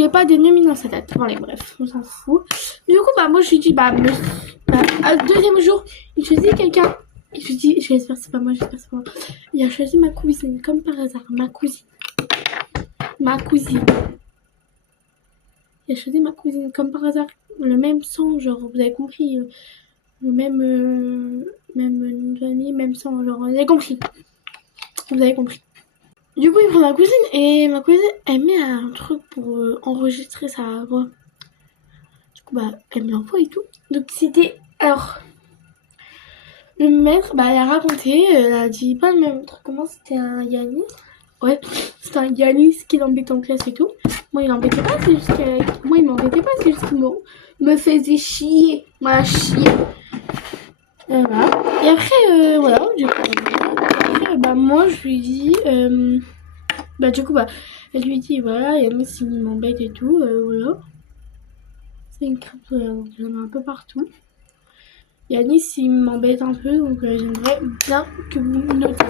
je n'ai pas d'ennemis dans sa tête. Bon, allez, bref, on s'en fout. Du coup, bah, moi, je lui dis, deuxième jour, il choisit quelqu'un. Et je lui dis, j'espère que c'est pas moi, j'espère que c'est pas moi. Il a choisi ma cousine, comme par hasard, ma cousine. Il a choisi ma cousine, comme par hasard. Le même sang, genre, vous avez compris. Le même nom de famille, même sang, genre, vous avez compris. Vous avez compris. Du coup, il prend ma cousine et ma cousine, elle met un truc pour enregistrer sa voix. Du coup, bah, elle me l'envoie et tout. Donc, c'était... Alors, le maître, bah, elle a raconté, elle a dit pas le même truc. Comment c'était un Yanis? Ouais, c'était un Yanis qui l'embêtait en classe et tout. Moi, il l'embêtait pas, c'est juste que... Moi, il m'embêtait pas, c'est juste qu'il me faisait chier. Voilà, chier. Voilà. Et après, voilà, du coup... Après, bah, moi, je lui dis... Bah du coup bah elle lui dit voilà Yanis il m'embête et tout voilà. C'est une crainte, j'en ai un peu partout. Yanis il m'embête un peu donc j'aimerais bien que vous notez.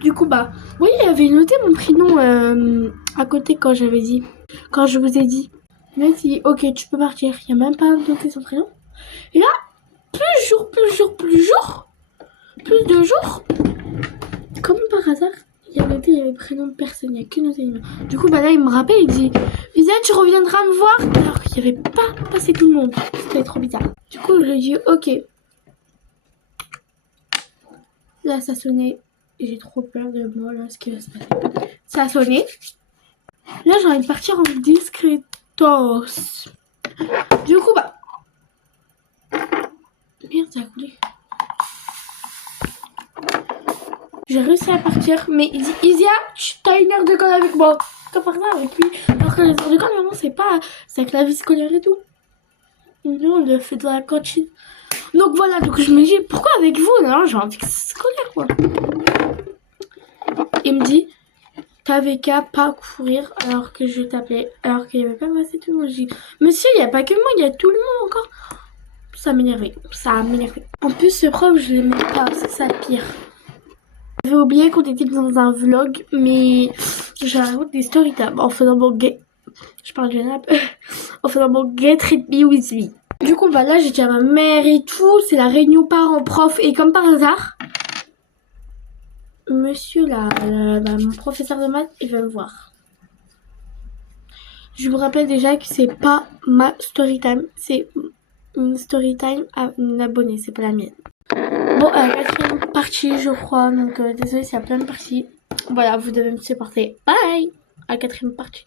Du coup bah oui il avait noté mon prénom à côté quand je vous ai dit. Mais si ok tu peux partir, il a même pas noté son prénom. Et là plus de jours, comme par hasard. Il y avait prénom de personne, il n'y a que nos animaux. Du coup, bah là, il me rappelle, il dit Isa, tu reviendras me voir. Alors qu'il n'y avait pas passé tout le monde. C'était trop bizarre. Du coup, je lui dis ok. Là, ça sonnait. J'ai trop peur de moi, là, ce qui va se passer. Ça a sonné. Là, j'ai envie de partir en discretos. Du coup, bah. Merde, ça a coulé. J'ai réussi à partir, mais il dit Isia, tu as une heure de colle avec moi. Comme par hasard, avec lui. Alors que les heures de colle, vraiment, c'est avec la vie scolaire et tout. Nous, on le fait dans la cantine. Donc voilà, donc je me dis, pourquoi avec vous? Non, j'ai envie que c'est scolaire, quoi. Il me dit, t'avais qu'à pas courir alors que je t'appelais, alors qu'il n'y avait pas passé tout le monde. Je dis, monsieur, il n'y a pas que moi, il y a tout le monde encore. Ça m'énervait, En plus, ce prof, je l'aimais pas, c'est ça le pire. J'avais oublié qu'on était dans un vlog, mais j'ai raconté des story time en faisant mon je parle de rap. En faisant mon get read me with me. Du coup, bah là, j'ai dit à ma mère et tout, c'est la réunion parents-prof, et comme par hasard, monsieur mon professeur de maths, il va me voir. Je vous rappelle déjà que c'est pas ma story time, c'est une story time à une abonnée, c'est pas la mienne. Bon, quatrième partie, je crois. Donc, désolé s'il y a plein de parties. Voilà, vous devez me supporter. Bye! À la quatrième partie.